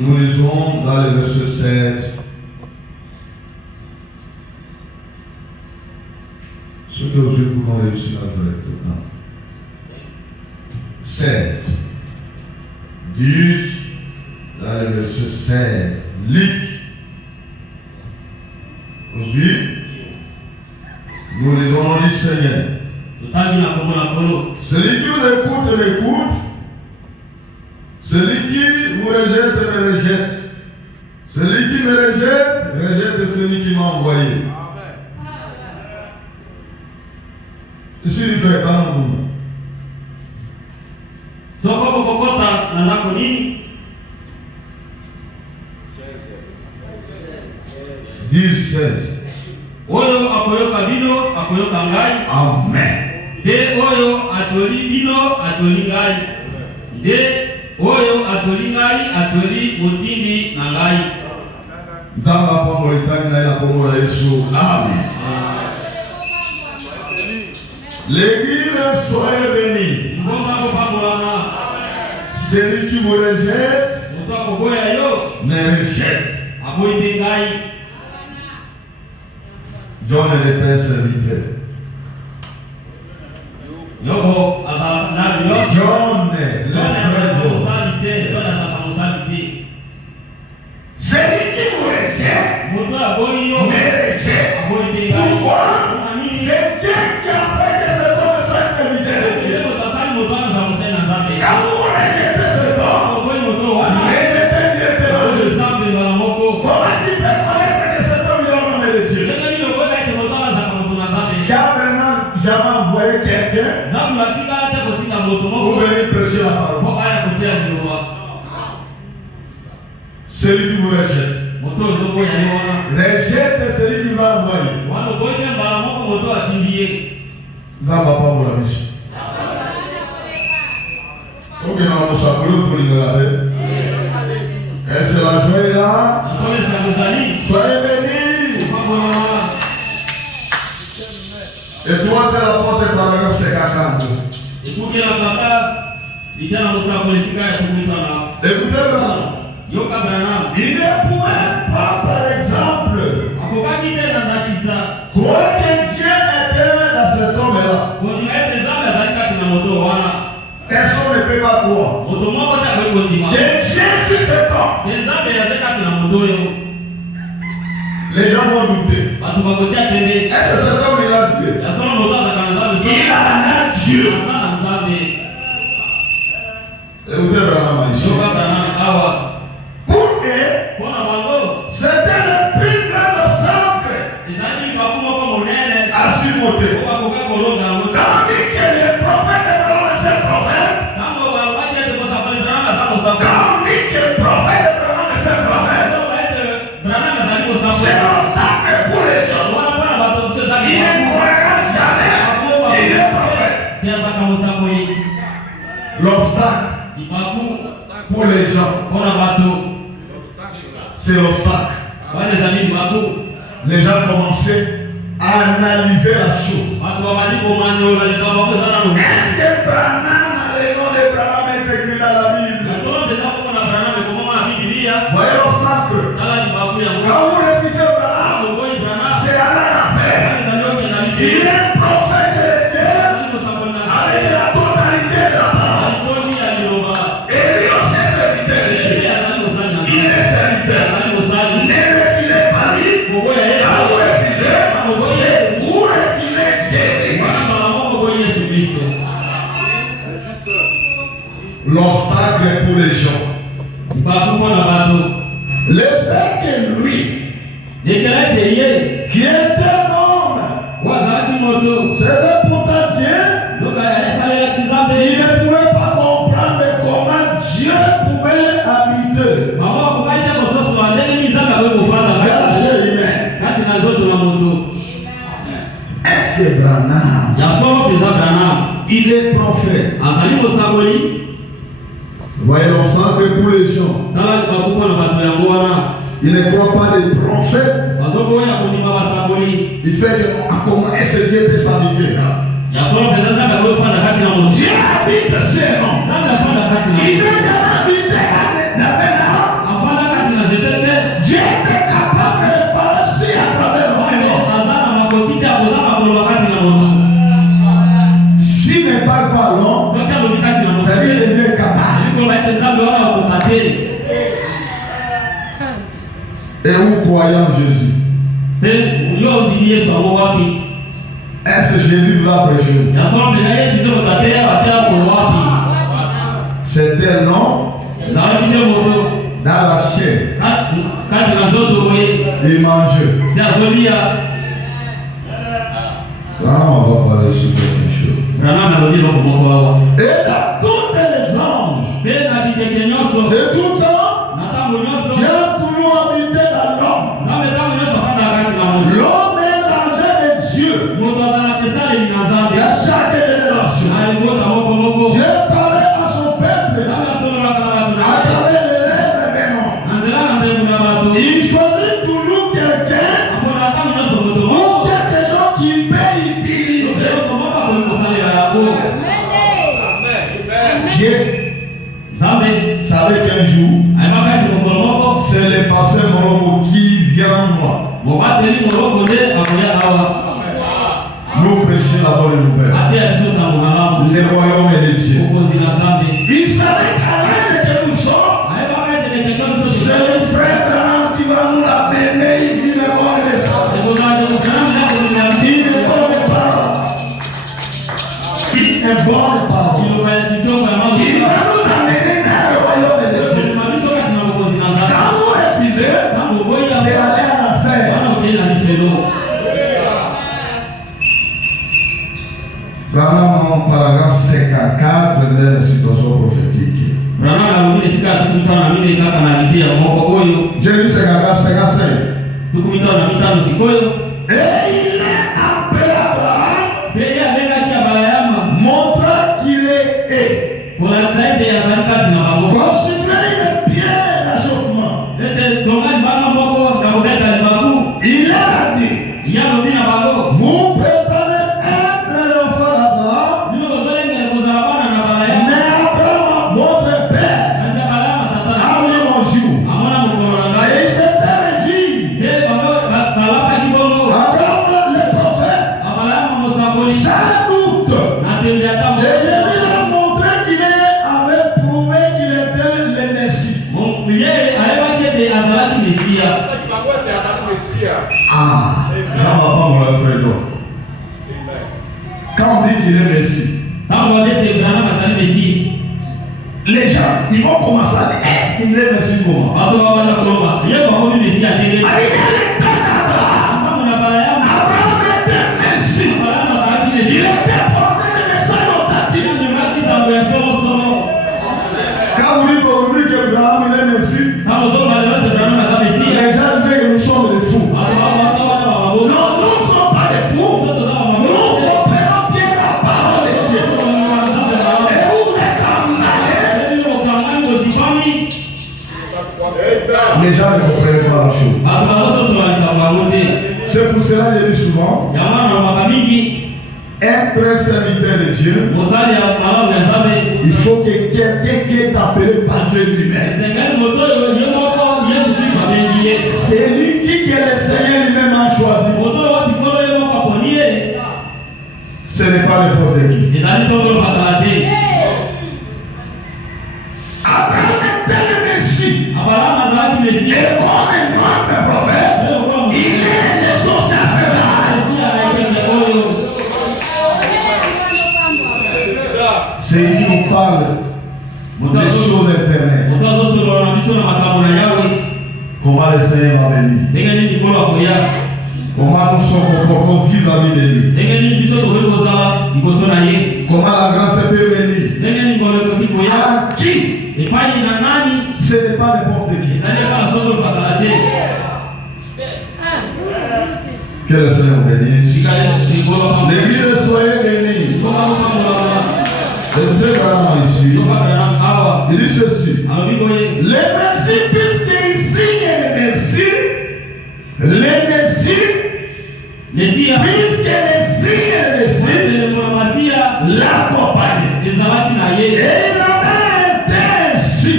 Nous lisons dans le verset 7. Ce que vous pouvez réussir à faire maintenant. 7. Dis dans le verset 7. Lit. Ensuite, nous lisons le Seigneur. Celui qui vous écoute, m'écoute. Celui qui vous rejette, me rejette. Celui qui me rejette, rejette celui qui m'a envoyé. Ici, il fait un moment. Soko kokota na nako nini? 16. Oyo akoyoka bino, akoyoka ngai. Amen. De oyo atoli bino, atoli ngai. De oyo atoli ngai, atoli motindi na ngai. Nzamba pa moritani na ila komo Yesu. Amen. L'église soit bénie. Celui qui vous rejette, me rejette. John est le Père serviteur. John est le frère. Celui qui vous rejette, me rejette. Pourquoi? C'est Dieu qui a fait que cet homme soit serviteur de Dieu. Quand vous rejettez cet homme, vous rejettez directement Jésus. Comment tu peux connaître que cet homme est l'homme de Dieu? Jamais envoyé quelqu'un pour venir prêcher la parole. Celui qui vous rejette, rejette celui qui vous a envoyé. Nous n'avons pas pour la mission. Ok, nous avons ça pour nous regarder. Est-ce que la joie est là? Soyez bénis. Et toi, tu es la porte de paragraphe 50. Écoutez-moi. Il ne pourrait pas, par exemple, croire que Dieu était dans cet homme-là. Personne ne peut pas croire. Dieu sur cet homme. Les gens vont douter. Est-ce que cet homme il a Dieu? Il a Dieu. Écoutez Branham ici. Pour eux, c'était le plus grand obstacle à surmonter. Tandis que les prophètes Abraham c'est le prophète. Tandis que le prophète Abraham c'est le prophète. C'est l'obstacle pour les gens. Il ne croira jamais qu'il est prophète. L'obstacle pour les gens, c'est l'obstacle. Les gens commençaient à analyser la chose. Est-ce que Branham a le nom de Branham est écrit dans la Bible? Voyez l'obstacle. Quand vous refusez Branham, c'est à l'affaire. Il est prophète de Dieu avec la totalité de la parole. Et lui aussi est serviteur de Dieu. Il est serviteur. Ne refusez pas lui. Quand vous refusez, vous refusez Jésus-Christ. L'obstacle pour les gens. Le fait que lui, qui est un homme, c'est pourtant Dieu, il ne pouvait pas comprendre comment Dieu pouvait habiter dans la chair humaine. Est-ce que Branham, il est prophète? Voyez l'obstacle pour les gens. Il ne croit pas les prophètes. Il fait que comment est-ce que Dieu peut s'habiter là? Dieu habite chez nous. Il ne peut pas habiter dans un arbre. Et où croyant Jésus? Est-ce que Jésus vous a prêché? C'était non dans la chair. Il mangeait. Là, on va parler sur quelque chose. Et dans tous les anges, de tout temps, Dieu a toujours habité dans l'homme. L'homme est l'engin de Dieu. Dans chaque génération, Dieu parlait à son peuple à travers les lèvres des noms. Il choisit toujours quelqu'un ou quelque chose qui peut utiliser. Dieu savait qu'un jour, c'est le pasteur Moroko qui vient moi. Nous prêcher la bonne nouvelle. Le royaume est de Dieu. Il savait quand même que nous sommes. C'est le frère Branham qui va nous l'amener. Il dit le bon message. Il est bon de parole. Il est bon de parole. Il va nous amener dans le royaume de Dieu. Quand vous refusez, c'est aller en enfer. Branham, paragraphe 54, de situation prophétique. J'ai lu 54, 55. Et il est appelé Abraham, montrant qu'il est constitué une pierre d'achoppement. Il a dit, vous prétendez être l'enfant d'Abraham, mais Abraham, votre père, a vu mon jour. Et il s'était dit, Abraham le prophète, sans doute, et il a montré qu'il avait prouvé qu'il était le Messie. Ah, quand on dit qu'il est Messie, les gens, ils vont commencer à dire, est-ce qu'il est Messie comment? Abraham était Messie. Il était porté de message authentique. Quand vous dites aujourd'hui que Abraham est Messie, les gens disent que nous sommes des fous. Non, nous ne sommes pas des fous. Nous comprenons bien la parole de Dieu. Et vous êtes emballés. Les gens ne comprennent pas la chose. C'est pour cela que je dis souvent, être un serviteur de Dieu, il faut que quelqu'un qui est appelé par Dieu lui-même. C'est lui qui que le Seigneur lui-même a choisi. Ce n'est pas n'importe qui. Abraham était le Messie. Et comme un homme prophète, il est les sources à faire. C'est lui qui nous parle des choses éternelles. Comment le Seigneur va venir? Comment nous sommes comportés vis-à-vis de lui? Comment la grâce peut venir? À qui? Ce n'est pas n'importe qui. Que le Seigneur bénisse. L'église soyez bénie. Le Dieu ici. Il dit ceci. Les messies, puisqu'ils signent les messies, puisque les signes les messies l'accompagnent. Et il avait été ainsi.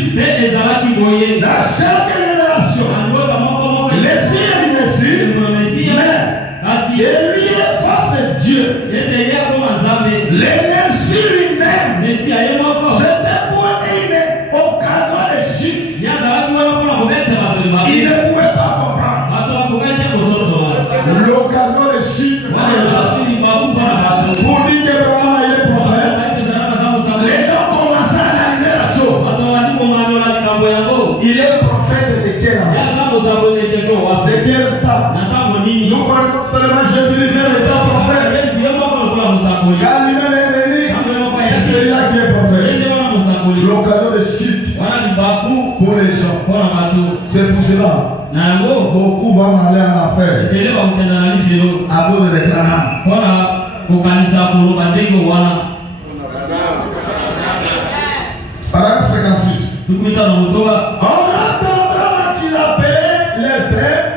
Dans chaque génération, les signes du Messie, mais que lui est face à Dieu. Le Messie lui-même, c'était pour une occasion de chute. Il ne pouvait pas comprendre. C'est pour cela. Beaucoup vont aller en affaire à cause des granates. Paragraphe 56. On attend Abraham qu'il appelait les pères.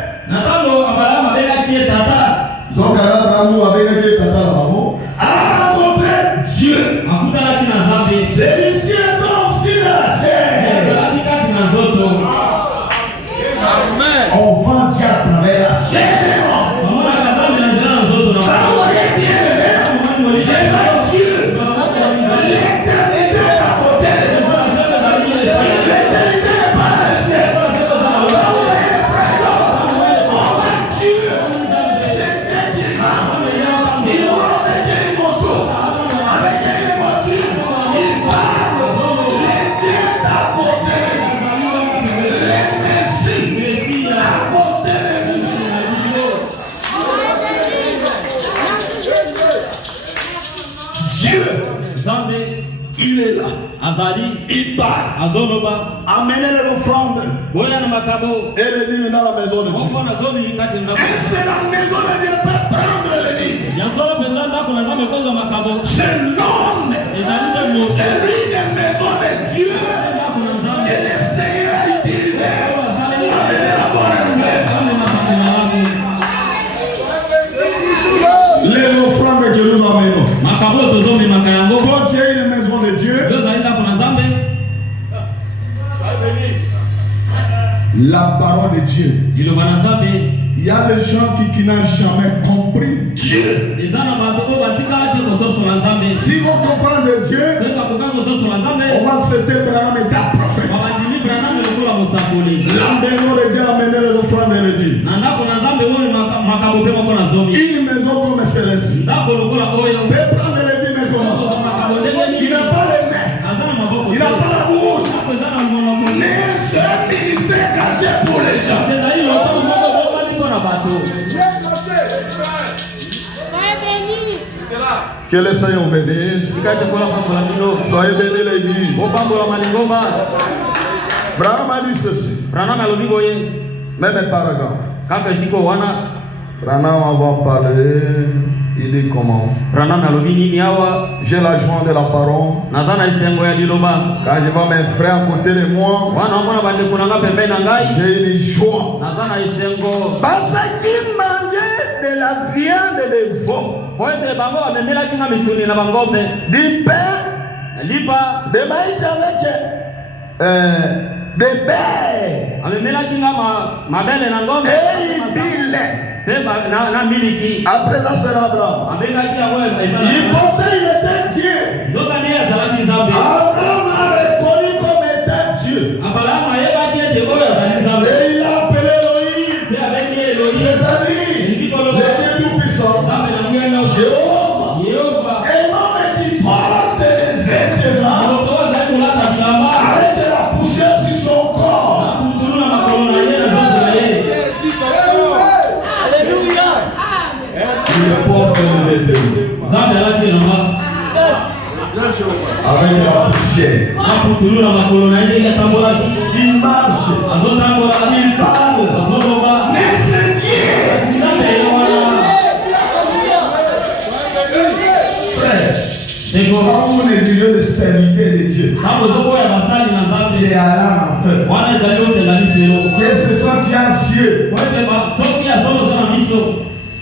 Donc Abraham avait a rencontré Dieu. Celui-ci étant aussi de la chair. Amen. On vend Dieu à travers la chair. Il est là. Il parle. Amenez les offrandes. Et les dîmes dans la maison de Dieu. Et c'est la maison de Dieu peut prendre les dîmes. C'est l'homme. C'est lui des maisons de Dieu. Que le Seigneur a utilisé. Amenez la bonne nouvelle. Les offrandes que nous amenons. Quand tu as une maison de Dieu, la parole de Dieu. Il y a des gens qui n'ont jamais compris Dieu. Si on comprend de Dieu, on va accepter Branham et ta prophète. La maison de Dieu a amené les offrandes et les dîmes. Une maison comme celle-ci peut prendre les dîmes comment? Il n'a pas les mains, il n'a pas la bouche, mais c'est un ministère caché pour les gens. Que le Seigneur bénisse. Soyez bénis l'église. Branham a dit ceci. Même paragraphe. Branham va parler. Il dit comment? J'ai la joie de la parole. Quand je vois mes frères à côté de moi, j'ai une joie. Parce qu'ils mangeaient de la viande de veau, du pain, de maïs avec des baies et du lait. Après ça, c'est Abraham. Il portait, il était Dieu. Abraham a reconnu comme étant Dieu. Et il a appelé Elohim. C'est-à-dire, le Dieu tout-puissant. Jéhovah. Et l'homme qui porte des vêtements avec de la poussière sur son corps. Il porte les vêtements avec la poussière. Il marche, il parle, mais c'est Dieu. Frère, quand vous négligez le serviteur de Dieu, c'est à l'âme en fait. Que ce soit Dieu en cieux,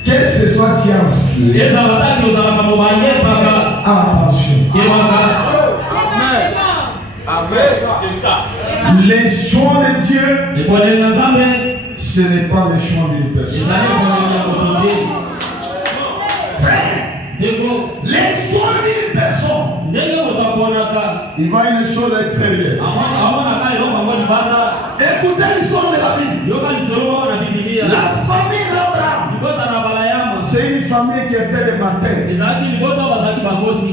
que ce soit Dieu en cieux. Attention. Amen. C'est ça. Les choix de Dieu, ce n'est pas les choix d'une personne. Les choix d'une personne, il va une chose extérieure. Écoutez l'histoire de la Bible. La famille d'Abraham, c'est une famille qui était de matin.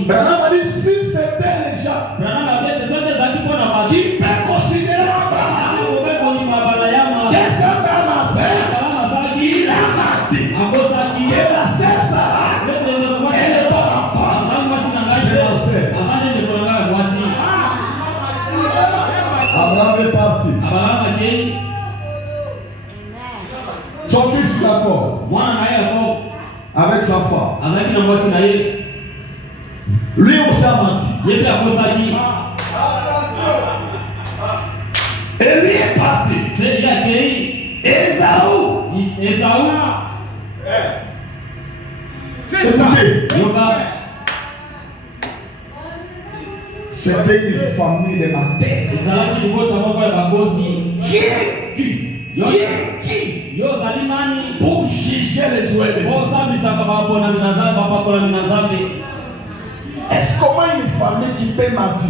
Branham a dit si c'était les gens qui peuvent considérer Abraham, qu'est-ce qu'Abraham a fait? Il a menti. Et la sœur Sarah, elle n'est pas l'enfant. C'est la sœur. Abraham est parti. Jacob. Mwana na Yakobo. Avec sa femme. Avec na mwasi na yeye. Lui aussi a menti. Yeye akosaki. Et lui est parti. Il a accueilli Ésaü. Écoutez. C'était une famille de ma terre. Qui pour juger les jouets de est-ce comment une famille qui peut mentir?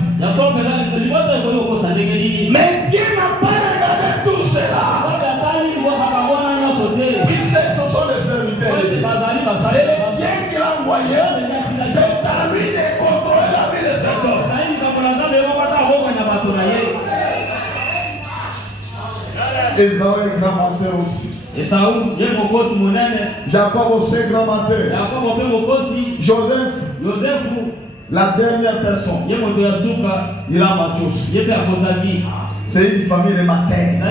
Mais Dieu n'a pas regardé tout cela. Ce sont les serviteurs de Dieu. C'est Dieu qui l'a envoyé. C'est à lui de contrôler la vie de cet homme. Esaü est grand menteur aussi. Jacob aussi grand menteur. Joseph, la dernière personne, il a menti aussi. C'est une famille de menteurs.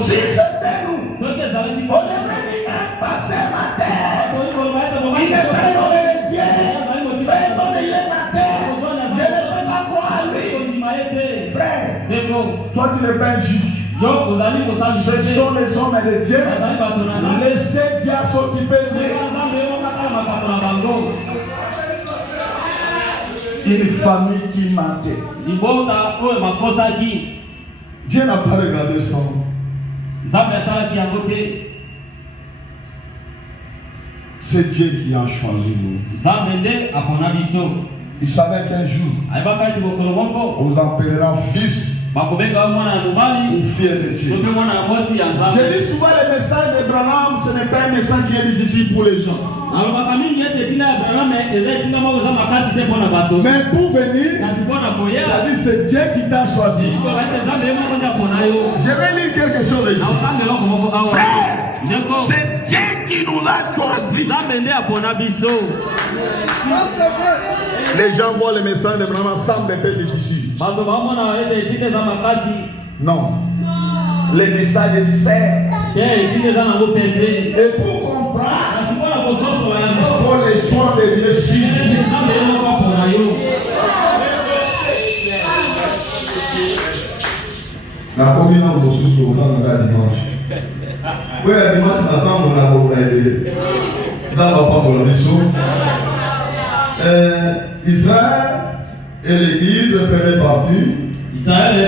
Si c'était nous, on devrait dire passer menteur. Il est prêt à le Dieu. Frère, comme il est menteur, je ne peux pas croire à lui. Frère, toi tu n'es pas un juge. Ce sont les hommes de Dieu. Laissez Dieu s'occuper d'eux. Une famille qui mentait. Dieu n'a pas regardé ça. C'est Dieu qui a choisi nous. Il savait qu'un jour, on vous appellera fils. Ou fille de Dieu. Je dis souvent le message de Branham, ce n'est pas un message qui est difficile pour les gens. Mais pour venir, ça dit c'est Dieu qui t'a choisi. Je vais lire quelque chose ici. C'est Dieu qui nous a choisi. Les gens voient le message de Branham semble un peu difficile. Non. Le message sert. Et pour comprendre, il faut les choix de Dieu suivre. La commune a reçu le temps de dimanche. Oui, dimanche matin, on a aidé. Dans la parole de mission. Israël et l'église première partie. Israël et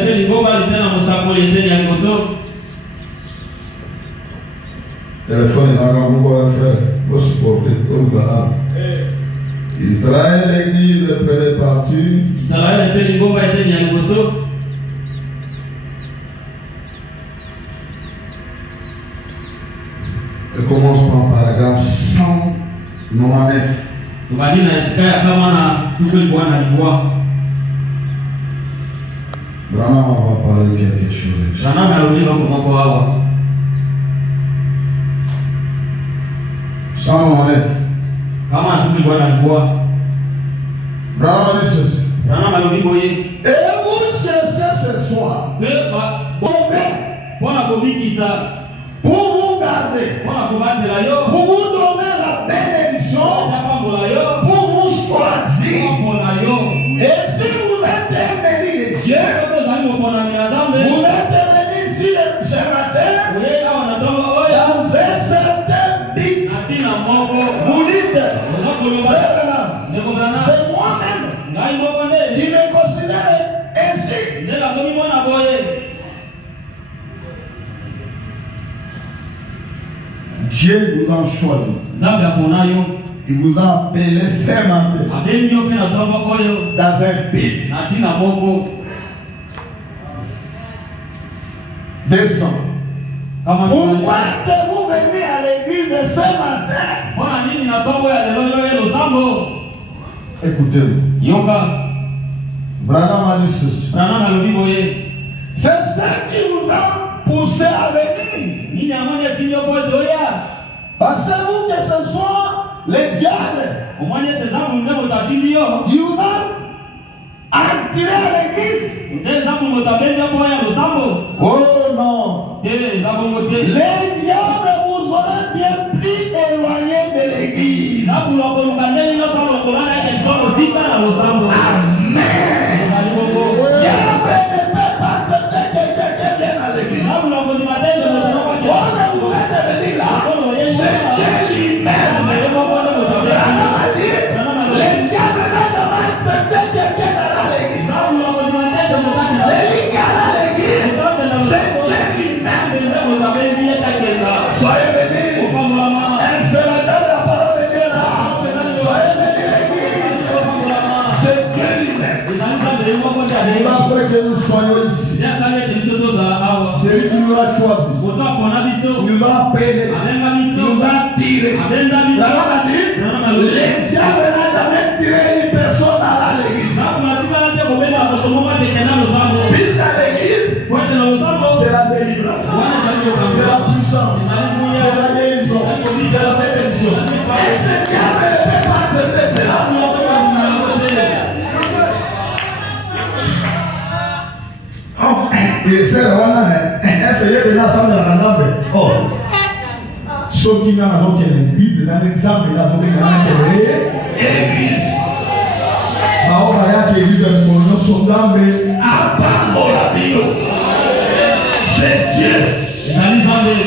téléphone est là, mon frère, pour supporter tout le monde. Israël et l'église première partie. Israël et l'église. Je commence par le paragraphe 199. Vraiment, on va parler quelque chose. Vraiment, et vous cherchez ce soir pour vous garder, pour vous donner la bénédiction, pour vous choisir. Et si vous êtes béni de Dieu, vous êtes béni ici ce matin dans un certain but. Vous dites, c'est moi-même qui me considère ainsi. Dieu vous a choisi. Il vous a appelé ce matin dans un but. Descends. Pourquoi êtes-vous venu à l'église ce matin? Écoutez-moi. Branham a dit ceci. C'est ça qui vous a poussé à venir. Parce que vous, que ce soit le diable qui vous a attiré à l'église. Oh non. Les diables vous auraient devient plus éloigné de l'église. Amen. Diable ne peut pas accepter quelqu'un qui vient à l'église. On ne pouvait devenir là. C'est Dieu lui-même. Le diable n'a pas accepté quelqu'un dans l'église. C'est lui qui a l'église. C'est Dieu lui-même. Soyez bénis. Elle se la donne la parole de Dieu là. Soyez bénis l'église. C'est Dieu lui-même. Il va faire que nous soyons ici. C'est lui qui nous a choisi. Il nous a appelés. Il nous a tirés. Le diable n'a jamais tiré une personne à l'église. Puisqu'à l'église, c'est la délivrance, c'est la puissance, c'est la guérison, c'est la bénédiction. Et ce diable ne peut pas accepter cela. Et c'est là, essayez de l'ensemble de la lampe. Oh, ceux qui n'ont pas l'église, dans l'exemple, il a donné l'église. Ahora yake l'église est pour nous son lampe. C'est Dieu.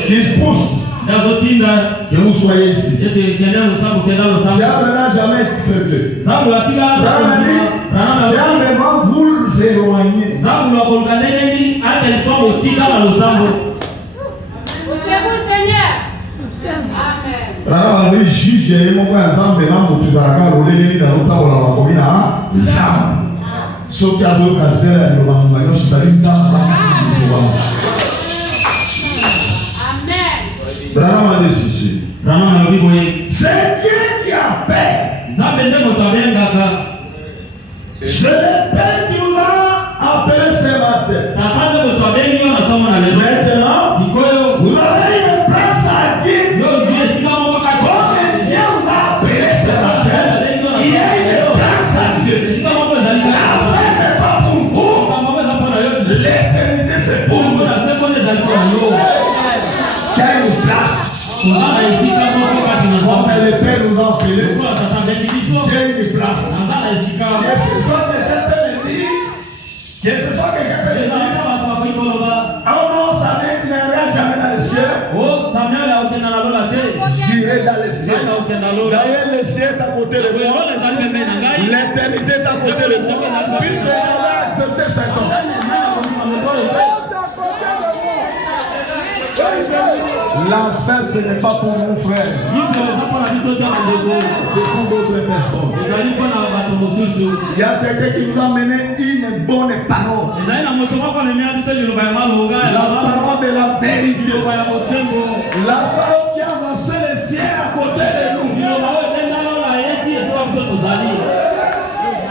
Il pousse. Que vous soyez ici. Diable n'a jamais accepté. Diable va vous éloigner. Amen. Juge mon exemple là pour tu vas regarder les dans le temps là comme il a ça. Ce qui a d'autres caser là le maman là c'est ça il ça. Amen. C'est Dieu qui appelle. C'est le Père qui nous a appelé ce matin. Maintenant, vous avez une place à Dieu. Comme Dieu vous a appelé ce matin, il y a une place à Dieu. La fin n'est pas pour vous. L'éternité c'est pour vous. Il y a une place. Comme le Père nous a appelé, j'ai une place. Que ce soit quelqu'un peut le dire. Oh non, Samuel, tu n'iras jamais dans le ciel. J'irai dans le ciel. D'ailleurs, le ciel est à côté de moi. L'éternité est à côté de moi. Puisque j'avais accepté cet homme. L'enfer, ce n'est pas pour mon frère. C'est pour d'autres personnes. Il y a quelqu'un qui nous a mené une bonne parole. La parole de la vérité. La parole qui a avancé le ciel à côté de nous.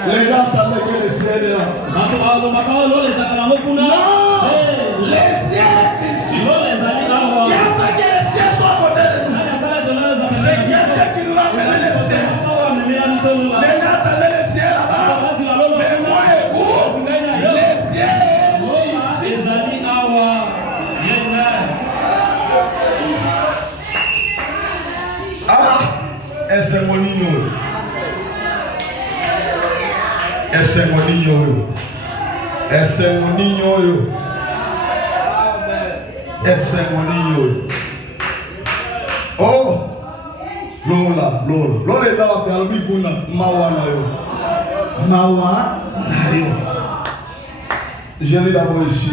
Les gens attendent que le ciel est là. Non, le ciel est ici. Esse moninho. Oh, Lola est là, Mawa na yo. Je l'ai d'abord ici.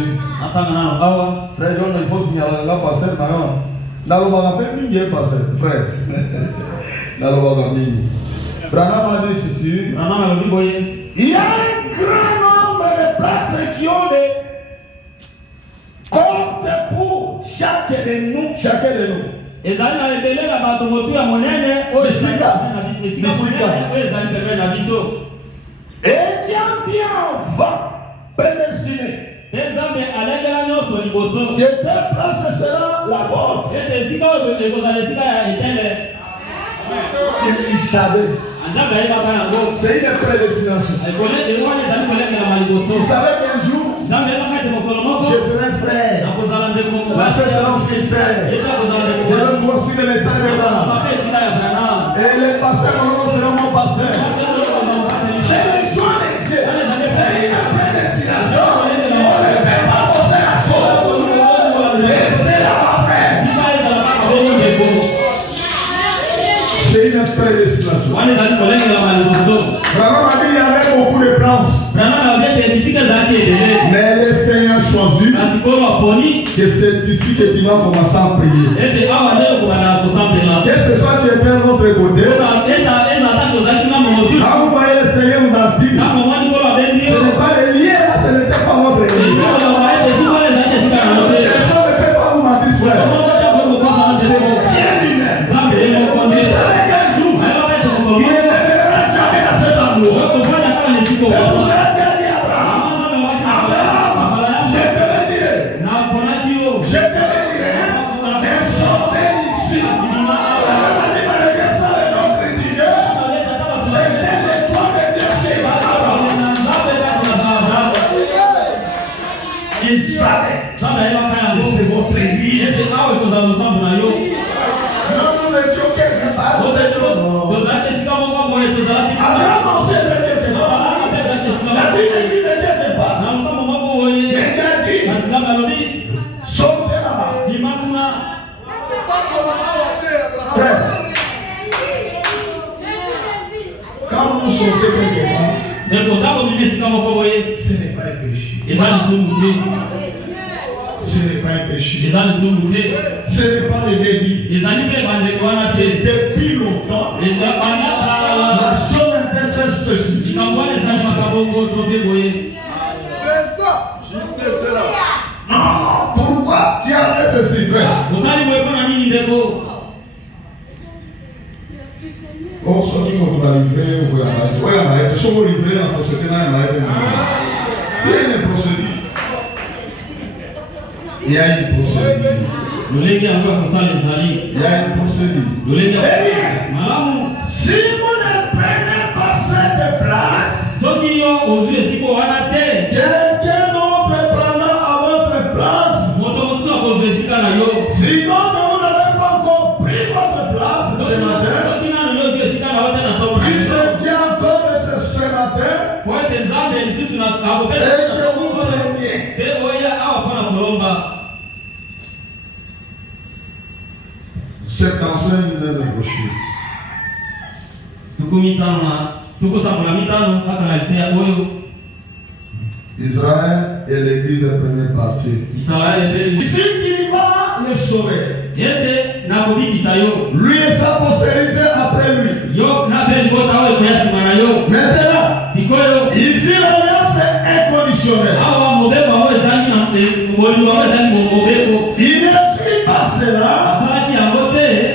Frère, il faut signaler la passer maintenant. Dans le bagage, il y a passé, frère. Dans le bagage, Branham a dit ceci. Il y a un grand nombre de places qui ont des comptes pour chacun de nous. Et Dieu bien va prédestiner. Que telle place sera la vôtre. Il savait. C'est une prédestination. Vous savez qu'un jour, je serai frère. Ma soeur sera aussi frère. Je vais voici le message de Branham. Et les pasteurs seront mon pasteur. C'est l'histoire de Dieu. C'est une prédestination. On ne fait pas forcer la chose. C'est là, ma frère. C'est une prédestination. Branham a dit qu'il y avait beaucoup de planches. Mais le Seigneur choisit que c'est ici que tu vas commencer à prier. Que ce soit tu étais de l'autre côté. Quand vous voyez le Seigneur vous a dit, ce n'est pas le lien là, ce n'était pas votre lien. Les gens ne peuvent pas vous mentir, frère. C'est Dieu lui-même. Il savait qu'un jour, tu ne m'aimeras jamais dans cet endroit. C'est pour ça qu'il a dit à Abraham, je te le dirai. Je te le dirai. Mais sortez ici. C'était le choix de Dieu chez Abraham. Il savait que c'est votre vie. Non, nous n'étions quelque part. Abraham sait que Dieu n'était pas. La vie de Dieu n'était pas. Mais Dieu a dit, sortez là-bas. Frère, quand vous sortez quelque part, ce n'est pas un péché. Ce n'est pas un péché. Ce n'est pas le débit. C'est depuis longtemps. La chose interface ceci. Juste cela. Non, pourquoi tu as fait ceci, frère? Oh, ce qui m'a livré, il y a une procédure. Il y a une procédure. Si vous ne prenez pas cette place, quelqu'un d'autre prendra à votre place. Si d'autres vous n'avez pas encore pris votre place ce matin, il se dit encore de ce matin, et que vous preniez. Cette canción est une œuvre brochée. Israël est l'église première partie. Ce qui va le sauver. Lui et sa postérité après lui. Maintenant, il fit l'alliance inconditionnelle. Il n'explique pas cela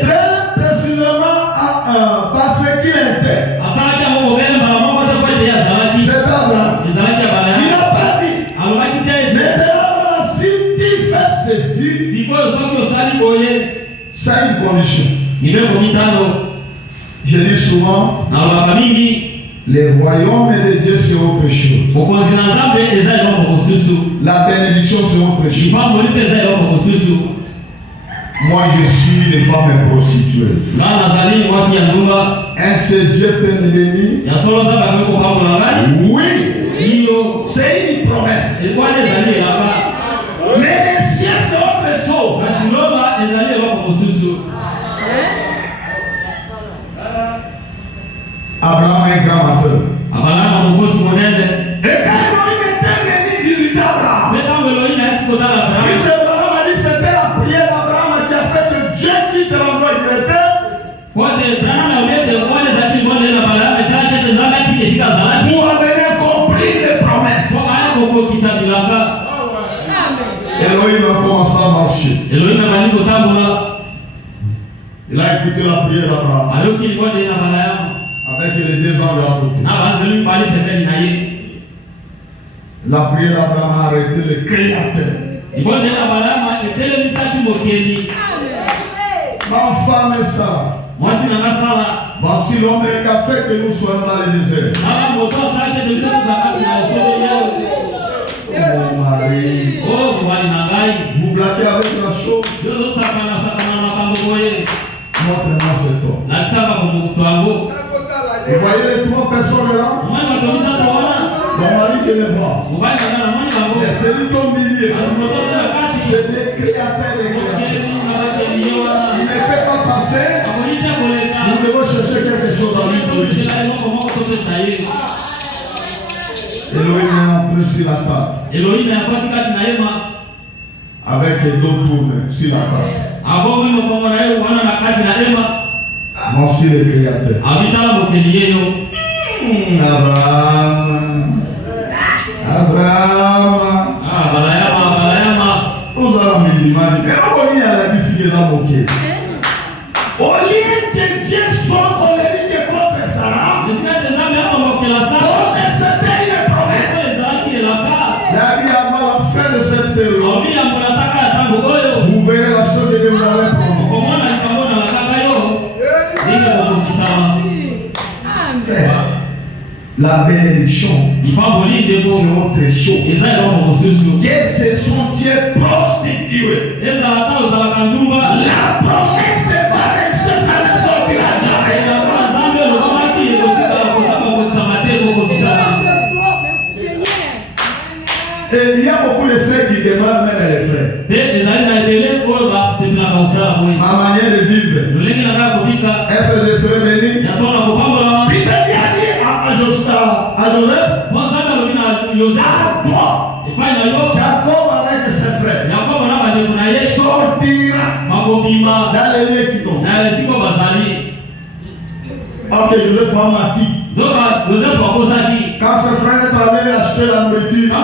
très précisément parce qu'il était. C'est Abraham. Il n'a pas dit. Maintenant, si tu fais ceci, c'est une condition. Je dis souvent, les royaumes de Dieu c'est autre chose. La bénédiction c'est autre chose. Moi je suis une femme prostituée. Est-ce que Dieu peut me bénir? Oui. C'est une promesse. Mais les cieux c'est autre chose. Abraham est grand menteur. Et quand Elohim était venu visiter Abraham, il c'était la prière d'Abraham qui a fait que Dieu quitte l'endroit où il était pour amener accomplir les promesses. Elohim a commencé à marcher. Il a écouté la prière d'Abraham avec les deux anges à côté. La prière d'Abraham a arrêté le Créateur. Ma femme est Sarah. Voici l'homme qui a fait que nous soyons dans le désert. Oh mon mari. Vous blaguez avec la chose. personnes là. Mon mari je les vois. Et celui qui est au milieu, c'est le créateur des créateurs. Il ne fait pas passer. Nous devons chercher quelque chose à lui. Elohim est entré sur la table. Avec les dos tournés sur la table. Merci le créateur. Abraham. Nous allons me demander. Mais on va à la discipline dans mon cœur. Au lieu que Dieu soit colérique contre Sarah, comme c'était une promesse, la vie avant la fin de cette période, vous verrez la chose que Dieu vous avait promis. La bénédiction, c'est autre chose. Que ce sont Dieu prostitué. La promesse de Valence, ça ne sortira jamais. Et il y a beaucoup de sœurs qui demandent même les frères. Ma manière de vivre, est-ce que je serai béni? Puis c'est bien dit à Joseph, à toi, Jacob avec ses frères, sortira dans les lieux qui tombent. Ok, je vais faire ma qui. Quand ses frères est allé acheter la nourriture,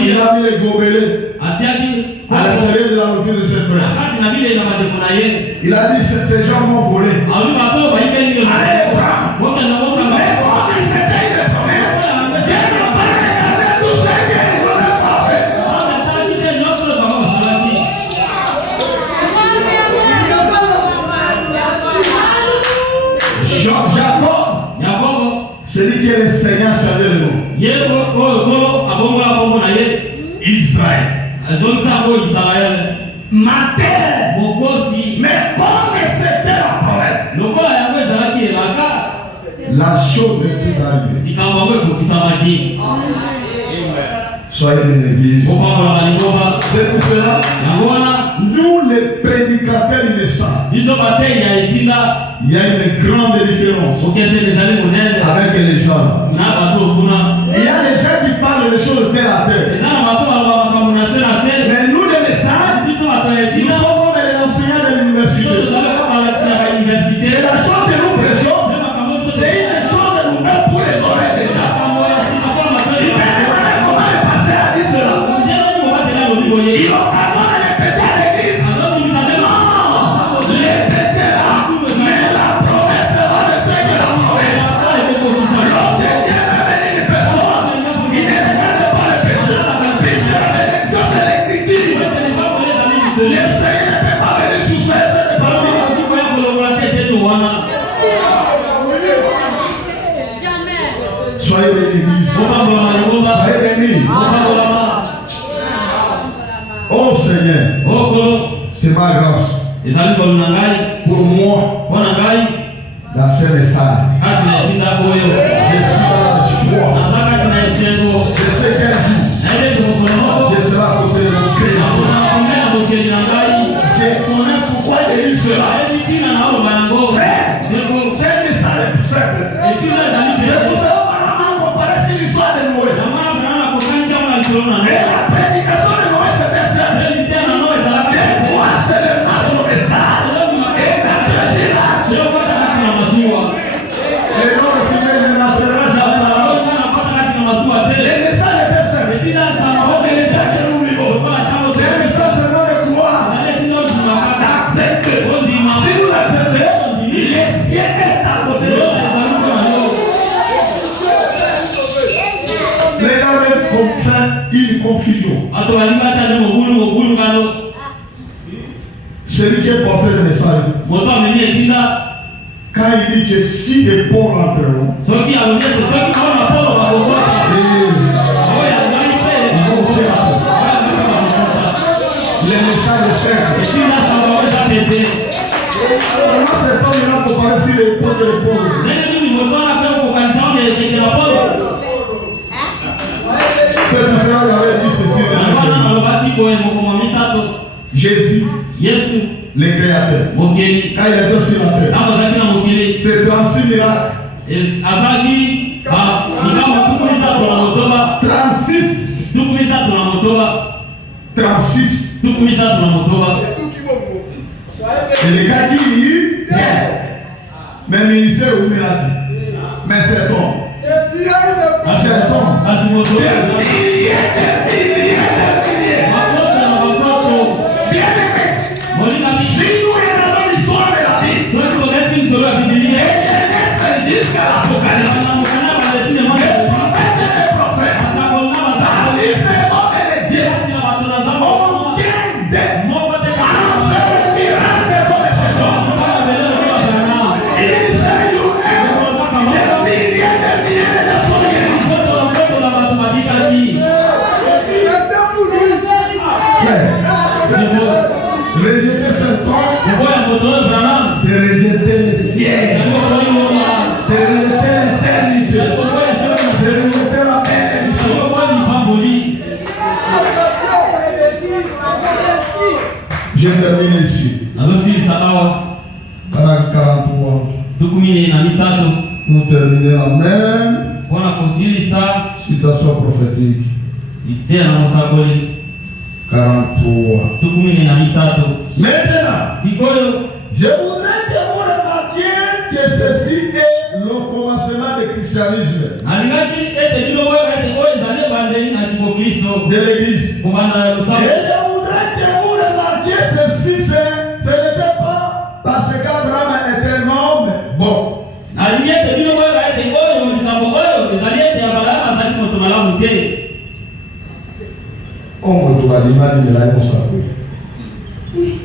il a mis les gobelets à l'intérieur de la nourriture de ses frères. Il a dit, ces gens m'ont volé. Allez les prendre. Mais comme c'était une promesse, Dieu n'a pas regardé tout ce que les gens ont fait. Jacob, celui qui est le Seigneur chargé de nous. Israël. Ma terre. Mais comme c'était la promesse, la chose est tout arrivée. Soyez des églises. C'est pour cela, nous les prédicateurs du message, il y a une grande différence avec les gens. Il y a des gens qui parlent des choses terre à terre. Mais nous les messages, nous sommes comme les enseignants de l'université. Et la chose que nous prêchons, c'est une chose de nouvelle pour les oreilles des gens. Il m'a demandé comment le passer à dire cela. Il a tellement les péchés à l'église. Non, les péchés là, mais la promesse va de ce que la promesse. Lorsque Dieu veut bénir une personne, il ne regarde pas les péchés. Puisque la bénédiction c'est l'écriture. Le Seigneur ne peut pas venir souffrir cette partie. Soyez bénis. Soyez bénis. Oh Seigneur, c'est ma grâce. Pour moi, dans ce message, je suis dans la joie. Je sais qu'un jour, je serai à côté de mon Créateur. Je connais pourquoi il dit cela. C'est un message simple. C'est pour ça qu'on va comparer sur l'histoire de Noé. Et la prédication de Noé, c'était simple. Et toi, c'est le message. Et dans le silence. Et non, le fils ne n'entrera jamais dans l'eau. Le message était simple. Il était que nous vivons. C'est un message seulement de croire. D'accepter. Si vous l'acceptez, le ciel est à côté de vous. Les gens comprennent une confusion. Celui qui est porteur de message, quand il dit que si des pauvres entreront, ils vont aussi entrer. Les messages servent. Comment cet homme là pour parler sur les pauvres et les pauvres? C'est pour cela qu'il avait dit ceci. Jésus, le Créateur, quand il était sur la terre, c'est 36 miracles. 36. Et les gars disent, mais le ministère où il a dit, mais c'est bon. C'est bon. Rejeter cet homme, c'est rejeter le ciel, c'est rejeter l'éternité, c'est rejeter la bénédiction. Je termine ici. Paragraphe 43. Nous terminons la même citation prophétique. 43. Maintenant, je voudrais que vous remarquiez que ceci est le commencement du christianisme, de l'église. Et je voudrais que vous remarquiez ceci, ce n'était pas parce qu'Abraham était un homme bon. On peut pas l'image de la réponse.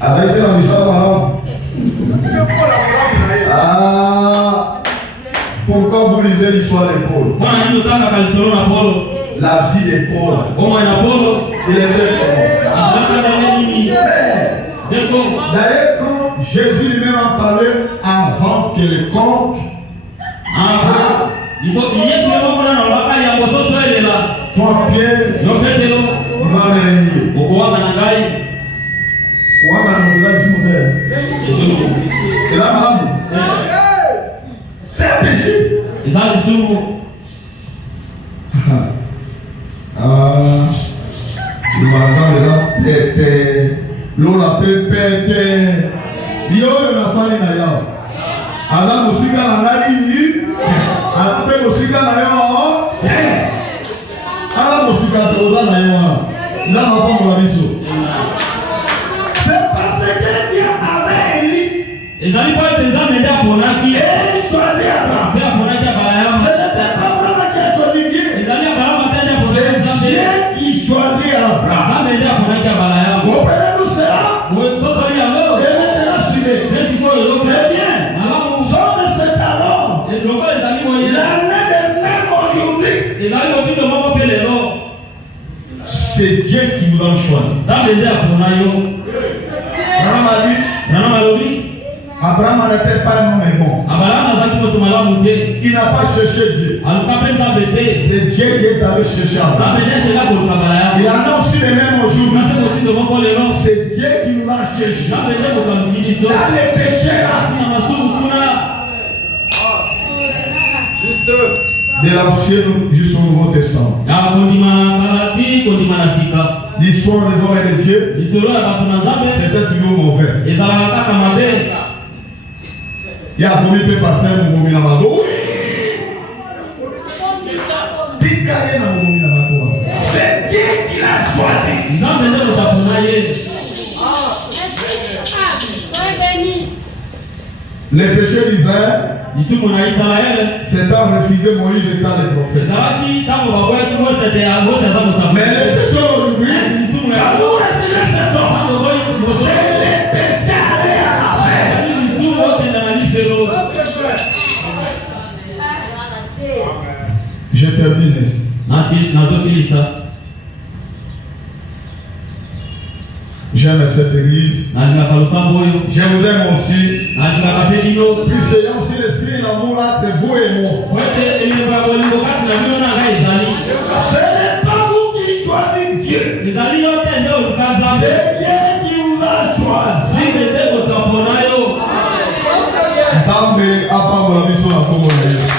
Arrêtez la mission pourquoi vous lisez l'histoire de Paul? La vie de Paul. Il était comment? D'ailleurs, quand Jésus lui-même en parlait avant que le conque ton pied c'est un péché. C'est parce que Dieu avait élu et choisi Abraham. Ce n'était pas Abraham qui a choisi Dieu, c'est Dieu qui choisit Abraham. Comprenez-vous cela? Et maintenant, suivez. Très bien. Genre de cet alors, il en est de même aujourd'hui. C'est Dieu qui vous a choisi. Abraham n'était pas un homme bon. Il n'a pas cherché Dieu. C'est Dieu qui est allé chercher Abraham. Il y en a aussi les mêmes aujourd'hui. C'est Dieu qui nous a cherché. Dans les péchés là. De l'Ancien jusqu'au Nouveau Testament. L'histoire des hommes et de Dieu, c'était toujours mauvais. Il y a un peut passer un moment dans la oui. C'est Dieu qui l'a choisi. Les péchés d'Israël, c'est à refuser Moïse et tant les prophètes. Mais les péchés aujourd'hui, quand vous refusez cet homme, c'est les péchés allés à la fin. Je termine. J'ai un message cette église. Je vous aime aussi. Puisqu'il y a aussi le signe d'amour entre vous et moi. Ce n'est pas vous qui choisissez Dieu. C'est Dieu qui vous a choisi. Nzambe apambola biso na kombo na Yesu.